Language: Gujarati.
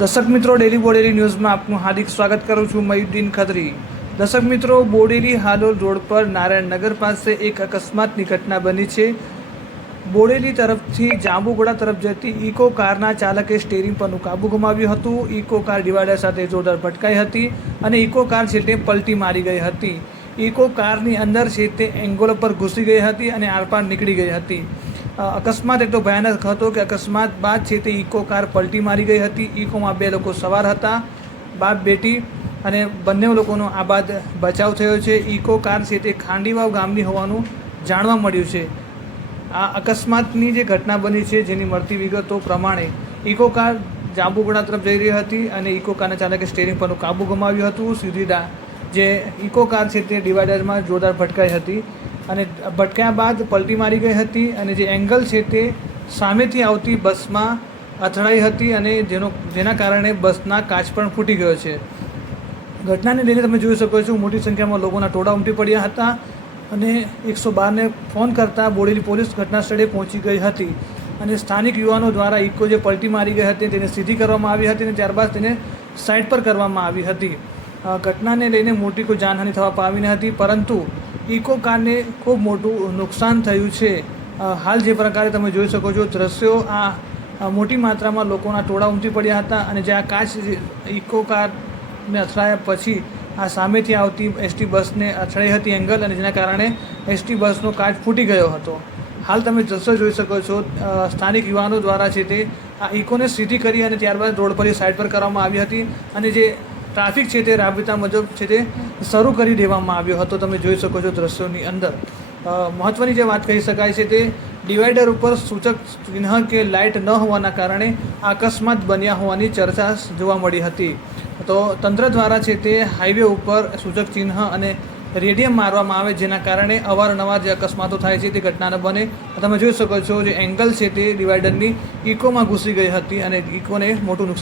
દર્શક મિત્રો, ડેલી બોડેલી ન્યૂઝમાં આપનું હાર્દિક સ્વાગત કરું છું. મયુદ્દીન ખત્રી. દર્શક મિત્રો, બોડેલી હાલોલ રોડ પર નારાયણનગર પાસે એક અકસ્માતની ઘટના બની છે. બોડેલી તરફથી જાંબુગોડા તરફ જતી ઇકો કારના ચાલકે સ્ટીયરિંગ પરનું કાબુ ગુમાવ્યું હતું. ઇકો કાર ડિવાઈડર સાથે જોરદાર ભટકાઈ હતી અને ઇકો કાર છે તે પલટી મારી ગઈ હતી. ઇકો કારની અંદર છે તે એંગલ પર ઘૂસી ગઈ હતી અને આરપાર નીકળી ગઈ હતી. અકસ્માત એટલો ભયાનક હતો કે અકસ્માત બાદ છે તે ઇકો કાર પલટી મારી ગઈ હતી. ઇકોમાં 2 લોકો સવાર હતા, બાપ બેટી, અને બંને લોકોનો આ બાદ બચાવ થયો છે. ઇકો કાર છે તે ખાંડીવાવ ગામની હોવાનું જાણવા મળ્યું છે. આ અકસ્માતની જે ઘટના બની છે, જેની મળતી વિગતો પ્રમાણે ઇકો કાર જાંબુગોડા તરફ જઈ રહી હતી અને ઇકો કારના ચાલકે સ્ટીયરિંગ પરનું કાબુ ગુમાવ્યું હતું. સીધી જે ઇકો કાર છે તે ડિવાઈડરમાં જોરદાર ભટકાઈ હતી અને ભટક્યા બાદ પલટી મારી ગઈ હતી અને જે એંગલ છે તે સામેથી આવતી બસમાં અથડાઈ હતી અને જેના કારણે બસના કાચ પણ ફૂટી ગયો છે. ઘટનાને લઈને તમે જોઈ શકો છો, મોટી સંખ્યામાં લોકોના ટોળા ઉમટી પડ્યા હતા અને 112ને ફોન કરતાં બોડેલી પોલીસ ઘટના સ્થળે પહોંચી ગઈ હતી અને સ્થાનિક યુવાનો દ્વારા ઇકો જે પલટી મારી ગઈ હતી તેને સીધી કરવામાં આવી હતી અને ત્યારબાદ તેને સાઇડ પર કરવામાં આવી હતી. ઘટનાને લઈને મોટી કોઈ જાનહાનિ થવા પામી ન હતી, પરંતુ ઇકો કારને ખૂબ મોટું નુકસાન થયું છે. હાલ જે પ્રકારે તમે જોઈ શકો છો દ્રશ્યો, આ મોટી માત્રામાં લોકોના ટોળા ઉમટી પડ્યા હતા અને જે આ કાચ ઇકો કારને અથડાયા પછી આ સામેથી આવતી એસટી બસને અથડાઈ હતી એંગલ, અને જેના કારણે એસટી બસનો કાચ ફૂટી ગયો હતો. હાલ તમે દ્રશ્યો જોઈ શકો છો, સ્થાનિક યુવાનો દ્વારા છે તે આ ઇકોને સીધી કરી અને ત્યારબાદ રોડ પર સાઈડ પર કરવામાં આવી હતી અને જે ટ્રાફિક છે તે રાબેતા મુજબ છે તે શરૂ કરી દેવામાં આવ્યો હતો. તમે જોઈ શકો છો દ્રશ્યોની અંદર. મહત્ત્વની જે વાત કહી શકાય છે તે ડિવાઈડર ઉપર સૂચક ચિહ્ન કે લાઇટ ન હોવાના કારણે અકસ્માત બન્યા હોવાની ચર્ચા જોવા મળી હતી. તો તંત્ર દ્વારા છે તે હાઈવે ઉપર સૂચક ચિહ્ન અને રેડિયમ મારવામાં આવે, જેના કારણે અવારનવાર જે અકસ્માતો થાય છે તે ઘટના ન બને. તમે જોઈ શકો છો જે એંગલ છે તે ડિવાઈડરની ઇકોમાં ઘૂસી ગઈ હતી અને ઇકોને મોટું નુકસાન